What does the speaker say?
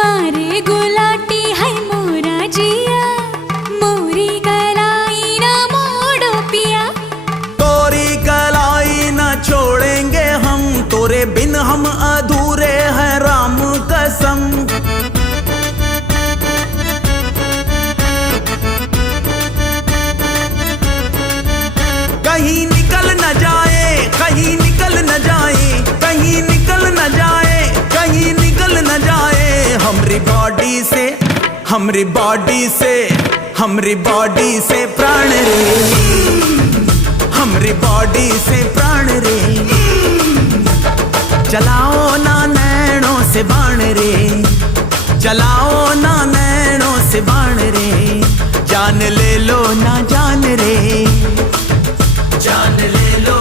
मारे गुलाटी है मोरा जिया, मोरी कलाई ना मोड़ो पिया। तोरी कलाई ना छोड़ेंगे हम, तोरे बिन हम अधूरे हैं राम कसम। कहीं निकल न जाए, कहीं निकल न जाए, कहीं निकल न जाए, कहीं निकल न जाए हमरी बॉडी से, हमरी बॉडी से, हमरी बॉडी से प्राण रे, हमरी बॉडी से प्राण रे। चलाओ ना नैनों से बाण रे, चलाओ ना नैनों से बाण रे। जान ले लो ना जान रे, जान ले लो।